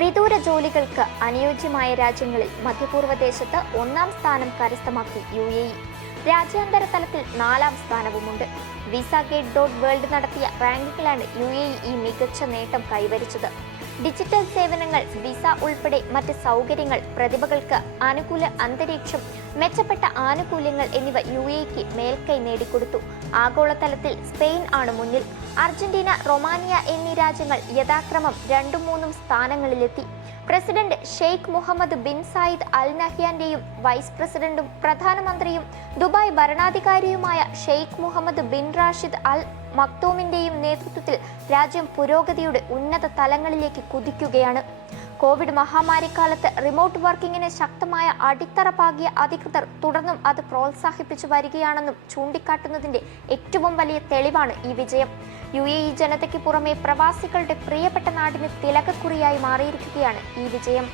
വിദൂര ജോലികൾക്ക് അനുയോജ്യമായ രാജ്യങ്ങളിൽ മധ്യപൂർവ്വ ദേശത്ത് 1-ാം സ്ഥാനം കരസ്ഥമാക്കി UAE. രാജ്യാന്തര തലത്തിൽ 4-ാം സ്ഥാനവുമുണ്ട്. Visagate.world നടത്തിയ റാങ്കിങ്ങിലാണ് UAE ഈ മികച്ച നേട്ടം കൈവരിച്ചത്. ഡിജിറ്റൽ സേവനങ്ങൾ, വിസ ഉൾപ്പെടെ മറ്റ് സൗകര്യങ്ങൾ, പ്രതിഭകൾക്ക് അനുകൂല അന്തരീക്ഷം, മെച്ചപ്പെട്ട ആനുകൂല്യങ്ങൾ എന്നിവ UAEക്ക് മേൽക്കൈ നേടിക്കൊടുത്തു. ആഗോളതലത്തിൽ സ്പെയിൻ ആണ് മുന്നിൽ. അർജന്റീന, റൊമാനിയ എന്നീ രാജ്യങ്ങൾ യഥാക്രമം 2-3 സ്ഥാനങ്ങളിലെത്തി. President Sheikh Mohammed bin Zayed Al നഹ്യാന്റെയും വൈസ് പ്രസിഡന്റും പ്രധാനമന്ത്രിയും ദുബായ് ഭരണാധികാരിയുമായ Sheikh Mohammed bin Rashid Al മക്തൂമിന്റെയും നേതൃത്വത്തിൽ രാജ്യം പുരോഗതിയുടെ ഉന്നത തലങ്ങളിലേക്ക് കുതിക്കുകയാണ്. കോവിഡ് മഹാമാരിക്കാലത്ത് റിമോട്ട് വർക്കിങ്ങിന് ശക്തമായ അടിത്തറ പാകിയ അധികൃതർ തുടർന്നും അത് പ്രോത്സാഹിപ്പിച്ചു വരികയാണെന്നും ചൂണ്ടിക്കാട്ടുന്നതിന്റെ ഏറ്റവും വലിയ തെളിവാണ് ഈ വിജയം. UAE ജനതയ്ക്ക് പുറമെ പ്രവാസികളുടെ പ്രിയപ്പെട്ട നാടിന് തിലകക്കുറിയായി മാറിയിരിക്കുകയാണ് ഈ വിജയം.